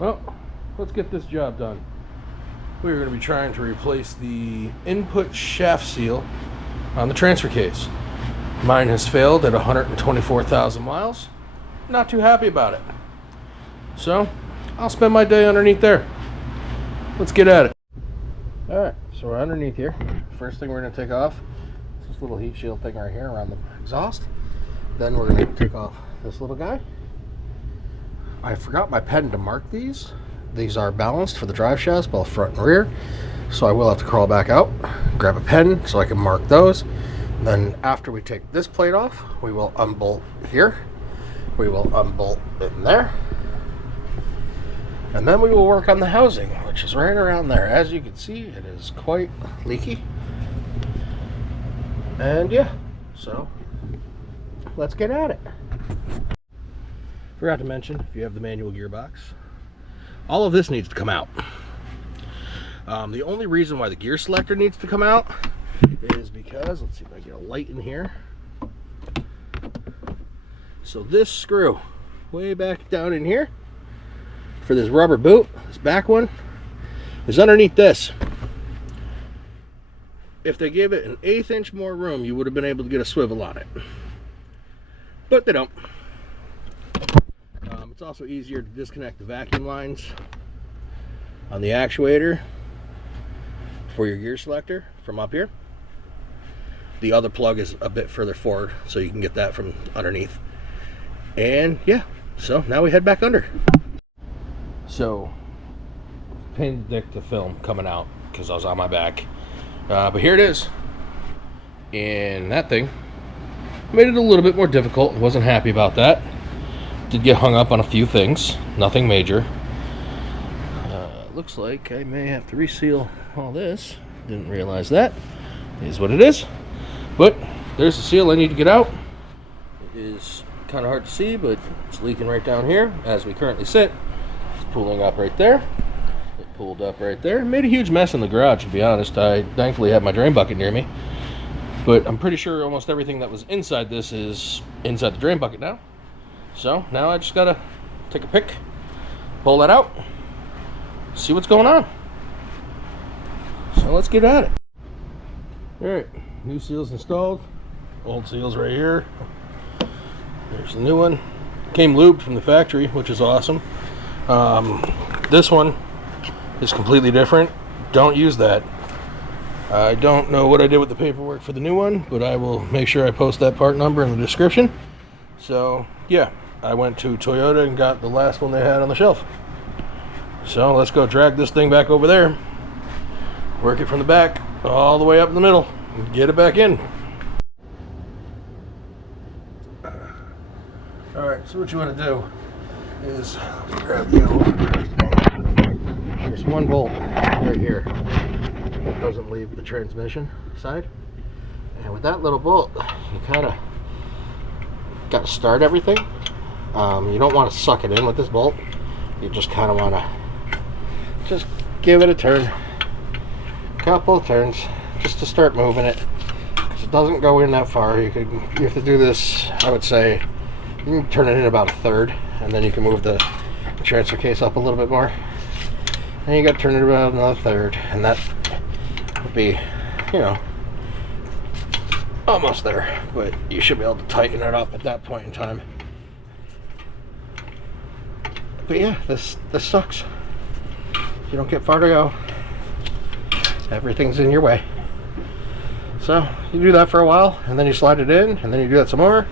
Well, let's get this job done. We're going to be trying to replace the input shaft seal on the transfer case. Mine has failed at 124,000 miles. Not too happy about it. So, I'll spend my day underneath there. Let's get at it. Alright, so we're underneath here. First thing we're going to take off is this little heat shield thing right here around the exhaust. Then we're going to take off this little guy. I forgot my pen to mark these. These are balanced for the drive shafts, both front and rear. So I will have to crawl back out, grab a pen so I can mark those. Then after we take this plate off, we will unbolt here. We will unbolt in there. And then we will work on the housing, which is right around there. As you can see, it is quite leaky. And yeah, so let's get at it. Forgot to mention, if you have the manual gearbox, all of this needs to come out. The only reason why the gear selector needs to come out is because, let's see if I get a light in here. So this screw, way back down in here, for this rubber boot, this back one, is underneath this. If they gave it an 1/8 inch more room, you would have been able to get a swivel on it. But they don't. It's also easier to disconnect the vacuum lines on the actuator for your gear selector from up here. The other plug is a bit further forward, so you can get that from underneath. And yeah, so now we head back under. So, pain the dick to film coming out because I was on my back. But here it is. And that thing made it a little bit more difficult. Wasn't happy about that. Did get hung up on a few things. Nothing major. Looks like I may have to reseal all this. Didn't realize that. Is what it is. But there's the seal I need to get out. It is kind of hard to see, but it's leaking right down here as we currently sit. Pulling up right there. It pulled up right there. Made a huge mess in the garage, to be honest. I thankfully had my drain bucket near me. But I'm pretty sure almost everything that was inside this is inside the drain bucket now. So now I just gotta take a pick, pull that out, see what's going on. So let's get at it. Alright, new seals installed. Old seals right here. There's the new one. Came lubed from the factory, which is awesome. This one is completely different. Don't use that. I don't know what I did with the paperwork for the new one, but I will make sure I post that part number in the description. So yeah, I went to Toyota and got the last one they had on the shelf. So let's go drag this thing back over there, work it from the back all the way up in the middle, and get it back in. Alright, so what you want to do is grab you. There's one bolt right here that doesn't leave the transmission side, and with that little bolt you kind of got to start everything. You don't want to suck it in with this bolt. You just kind of want to just give it a turn, couple of turns, just to start moving it, because it doesn't go in that far. You have to do this, I would say, you can turn it in about 1/3, and then you can move the transfer case up a little bit more, and you got to turn it about another 1/3, and that would be, you know, almost there. But you should be able to tighten it up at that point in time. But yeah, this sucks. You don't get far to go. Everything's in your way. So you do that for a while, and then you slide it in, and then you do that some more.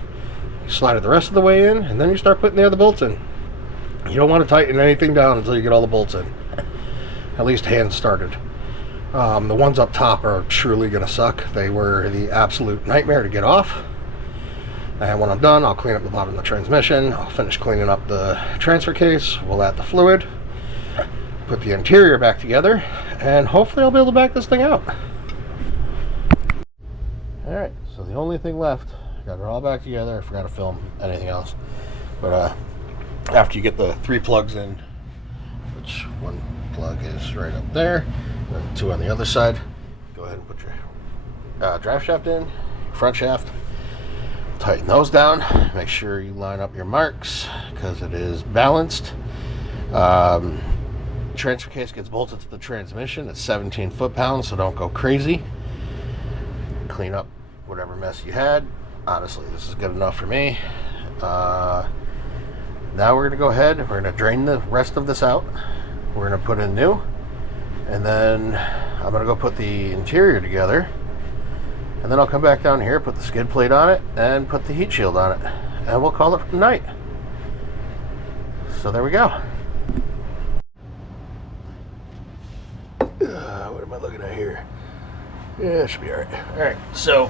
You slide it the rest of the way in, and then you start putting the other bolts in. You don't want to tighten anything down until you get all the bolts in. At least hand started. The ones up top are truly going to suck. They were the absolute nightmare to get off. And when I'm done, I'll clean up the bottom of the transmission. I'll finish cleaning up the transfer case. We'll add the fluid, put the interior back together, and hopefully I'll be able to back this thing out. Alright, so the only thing left, got it all back together. I forgot to film anything else. But after you get the 3 plugs in, which one plug is right up there, and 2 on the other side, go ahead and put your drive shaft in, front shaft. Tighten those down. Make sure you line up your marks because it is balanced. Transfer case gets bolted to the transmission. It's 17 foot-pounds, so don't go crazy. Clean up whatever mess you had. Honestly, this is good enough for me. Now we're going to go ahead. We're going to drain the rest of this out. We're going to put in new. And then I'm going to go put the interior together. And then I'll come back down here, put the skid plate on it, and put the heat shield on it. And we'll call it a night. So there we go. What am I looking at here? Yeah, it should be alright. Alright, so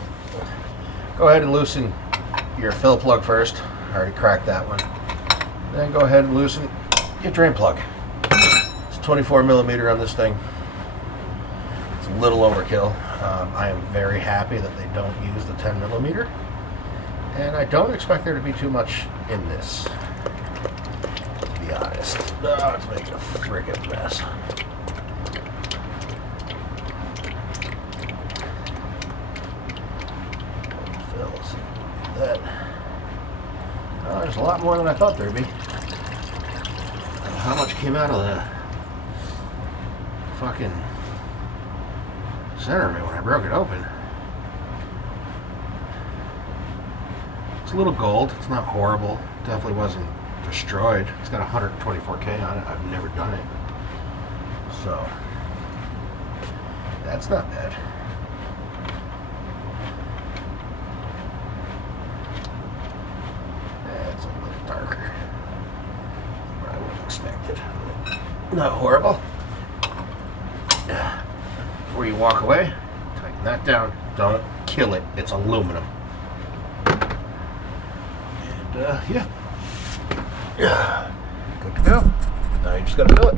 go ahead and loosen your fill plug first. I already cracked that one. Then go ahead and loosen your drain plug. It's 24 millimeter on this thing. It's a little overkill. I am very happy that they don't use the 10 millimeter. And I don't expect there to be too much in this, to be honest. Oh, it's making a freaking mess. That. Oh, there's a lot more than I thought there'd be. How much came out of the fucking center of it when I broke it open? It's a little gold. It's not horrible. Definitely wasn't destroyed. It's got 124K on it. I've never done it. So, that's not bad. It's a little darker. I wouldn't expect it. Not horrible. Before you walk away, tighten that down. Don't kill it. It's aluminum. And yeah. Good to go. Now you just gotta fill it.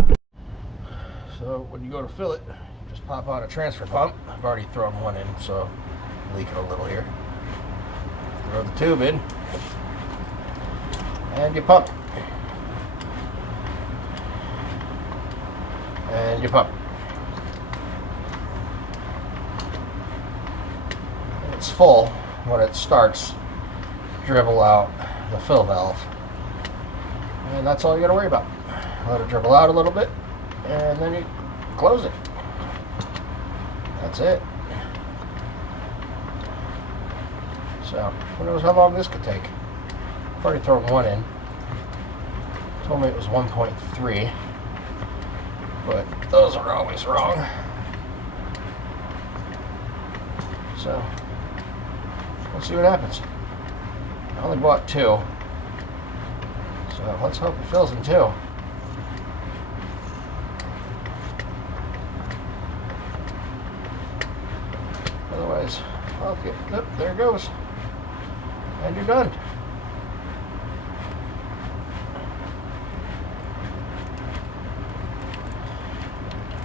So when you go to fill it, just pop out a transfer pump. I've already thrown one in, so I'm leaking a little here. Throw the tube in. And you pump. And you pump. It's full when it starts. Dribble out the fill valve. And that's all you gotta worry about. Let it dribble out a little bit, and then you close it. That's it. So, who knows how long this could take. I've already thrown one in. Told me it was 1.3, but those are always wrong. So, let's see what happens. I only bought two, so let's hope it fills in two. Otherwise, I'll get, oh, there it goes. And you're done.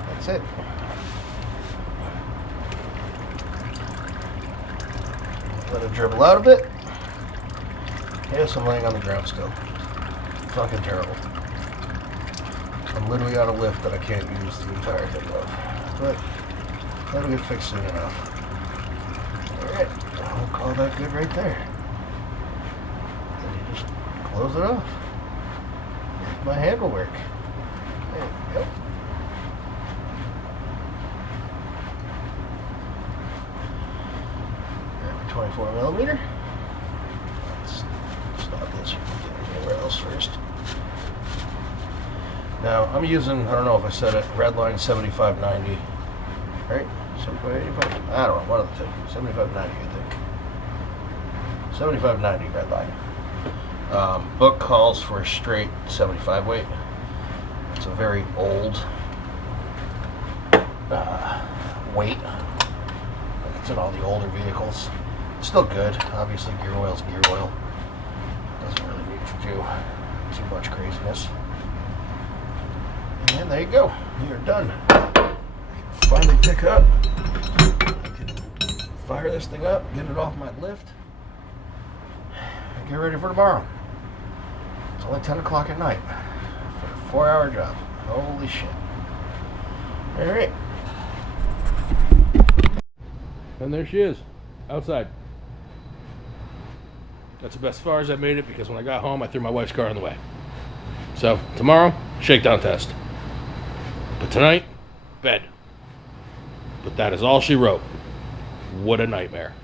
That's it. Let it dribble out a bit. Yes, I'm laying on the ground still. Fucking terrible. I'm literally out of lift that I can't use the entire thing of. But that'll get fixed soon enough. Alright, I'll call that good right there. Then you just close it off. Make my handle work. There you go. 24 millimeter. Let's stop this from getting anywhere else first. Now I'm using, I don't know if I said it, Redline 7590, right? 7585? I don't know, one of the two. 7590, I think. 7590 Redline. Book calls for a straight 75 weight. It's a very old weight. Like it's in all the older vehicles. It's still good. Obviously, gear oil's gear oil. Doesn't really need to do too much craziness. And there you go. You're done. Finally pick up. I can fire this thing up, get it off my lift, and get ready for tomorrow. It's only 10 o'clock at night for a 4-hour job. Holy shit. Alright. And there she is, outside. That's about as far as I made it because when I got home, I threw my wife's car in the way. So, tomorrow, shakedown test. But tonight, bed. But that is all she wrote. What a nightmare.